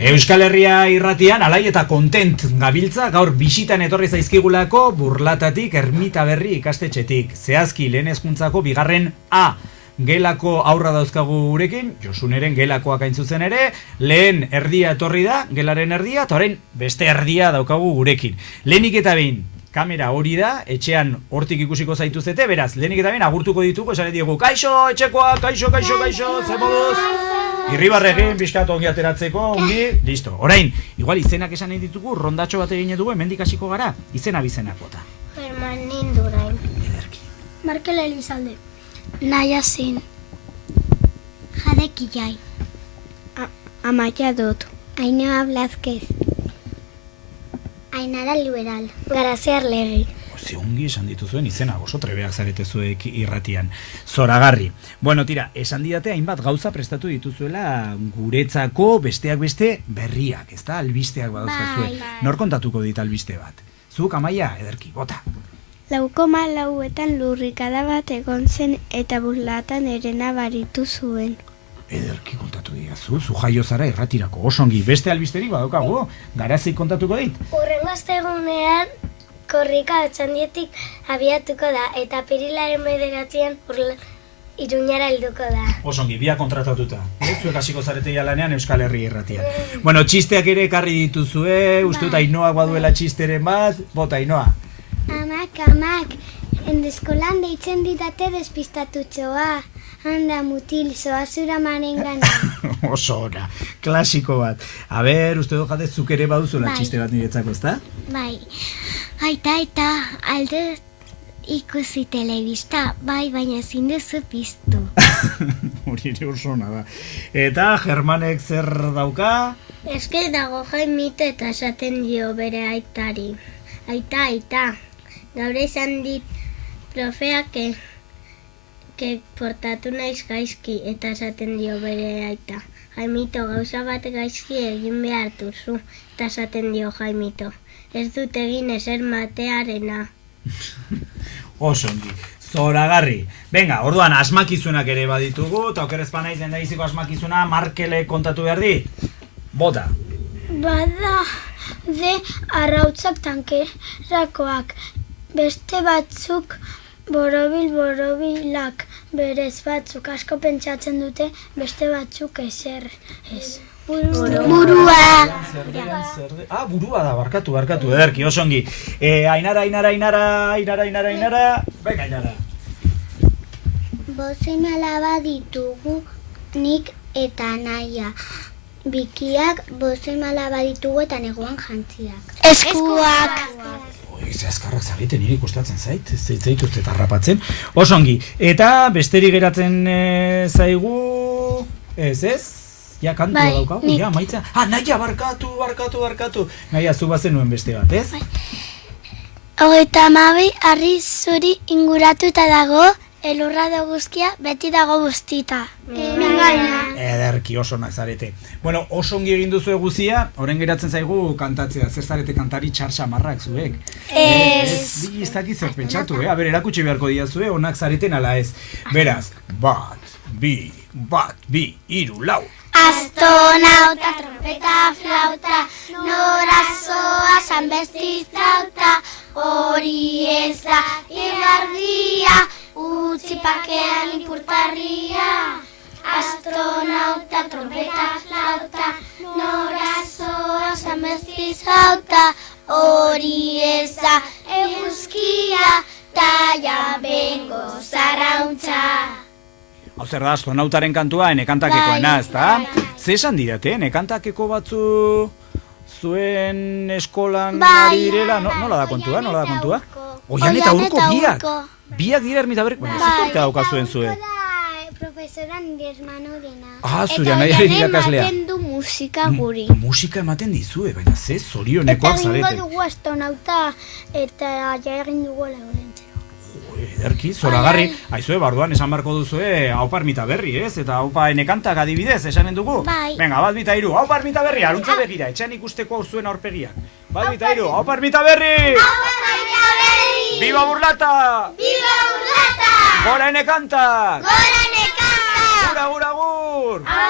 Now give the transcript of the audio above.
Euskal Herria irratian, alai eta kontent gabiltza, gaur bisitan etorri zaizkigulako Burlatatik Ermita Berri ikastetxetik. Zehazki lehen hezkuntzako bigarren A. Gelako aurra dauzkagu gurekin, Josuneren gelakoak hain zuzen ere, lehen erdia etorri da, gelaren erdia, eta orain beste erdia daukagu gurekin. Lehenik eta behin, kamera hori da, etxean hortik ikusiko zaituzete, beraz, lehenik eta behin agurtuko ditugu, esan digu, kaixo, etxekoak, kaixo, ze moduz? Irribarregin, pixkat ongi ateratzeko, ongi, listo. Orain, igual izenak esan nahi ditugu, rondatxo bat egin dugu, hemendik hasiko gara, izena bizenak bota. German Indurain. Ederki. Markel Elizalde. Naia Zin. Jadek Illai. Amaia Dut. Ainhoa Blazquez. Ainara Liberal. Garaziar Legi. Ze ongi esan dituzuen izena, oso trebeak zarete zuek irratian. Zoragarri. Bueno, tira, esan didate hainbat gauza prestatu dituzuela guretzako besteak beste berriak, ezta? Albisteak badauzkazue. Nor kontatuko dit albiste bat? Zuk, Amaia, ederki, bota. 4,4 lurrikada bat egon zen eta Burlatan erena baritu zuen. Ederki kontatu diazu, zu jaio zara irratirako, oso ongi. Beste albisterik badaukagu, Garazik kontatuko dit? Hurrengo astegunean korrika Otxandietik abiatuko da eta Pirilaren 9-an Iruñara helduko da. Oso ongi, biak kontratatuta. Zuek hasiko zarete lanean Euskal Herri irratian. Bueno, txisteak ere ekarri dituzue, uste dut Ainhoak baduela txisteren bat, bota Ainhoa. Amak, endeskolan deitzen ditate despistatutxoa. Handa mutil, zoa zura marengana. Oso ona, klasiko bat. A ber, uste dut jate zuk ere baduzula txiste bat niretzako, ezta? Bai, aita, alde ikusi telebista, bai, baina ezin duzu piztu. Hori ere oso ona da. Eta Germanek zer dauka? Eske dago Jaimito eta esaten dio bere aitari. Aita, gaur izan dit profeak que portatu naiz gaizki eta esaten dio bere aita. Jaimito, gauza bat gaizki egin behar duzu, eta esaten dio Jaimito. Ez dut egin ezer matearena. Oso ongi, zoragarri. Venga, orduan asmakizunak ere baditugu, eta okerrezpa naiz dendaiziko asmakizuna Markele kontatu behar dit. Bota. Bada de arrautzak tankerakoak, beste batzuk borobilak, berez batzuk asko pentsatzen dute, beste batzuk ezer ez. Burua! Burua da, barkatu, ederki, oso ongi. Ainara, venga Ainara. Bozin alaba ditugu nik eta Naia. Bikiak bozin alaba ditugu eta neguan jantziak. Eskuak! Ze azkarrak zarete nire ikustatzen zait, ez zaituzte tarrapatzen. Oso ongi, eta besterik geratzen zaigu... Ez? Ja, kantua daukagu, ja, maitza. Naia, barkatu. Naia, zu bazen nuen beste bat, ez? 32 harri zuri inguratuta dago, elurra da guzkia beti dago bustita. Ederki, oso onak zarete. Bueno, oso ongi egin duzu guzia, orain geratzen zaigu kantatzea. Zer zarete kantari txarxamarrak zuek? Ez. Ez dakit zer pentsatu, a ber, erakutsi beharko diazue, onak zareten ala ez. Beraz, bat, bi, hiru, lau. Astonauta, trompeta, flauta, norazoa, zanbestizauta, hori ez da igardia, utzipakean ipurtarria. Astonauta, trompeta, flauta, norazoa, zanbestizauta, hori ez da eguzkia, taia bengo zarauntza. Hau zer da, astronautaren kantua, enekantakekoena, ezta? Ze esan didate, enekantakeko batzu zuen eskolan ari direla? Nola da kontua? Oian eta urko biak! Biak dira Ermita Berri, baina ez urte daukazuen zuen. Profesora nire hermanurena. Zure anaiaren irakaslea. Eta ematen du musika guri. Musika ematen dizue, baina ze zorionekoak zarete. Eta egingo dugu astronauta eta ja egin dugu laborentzero. Ederki, zoragarri, aizue, barduan esan barko duzue Aupa Ermita Berri, ez? Eta Aupa enekantak adibidez, esanen dugu? Bai. Venga, bat bita hiru, Aupa Ermita Berri, aruntza begira, etxean ikusteko hor zuen aurpegiak. Bat bita hiru, Aupa Ermita Berri! Aupa Ermita Berri! Viva Burlata! Viva Burlata! Gora enekantak! Gora enekantak! Gura!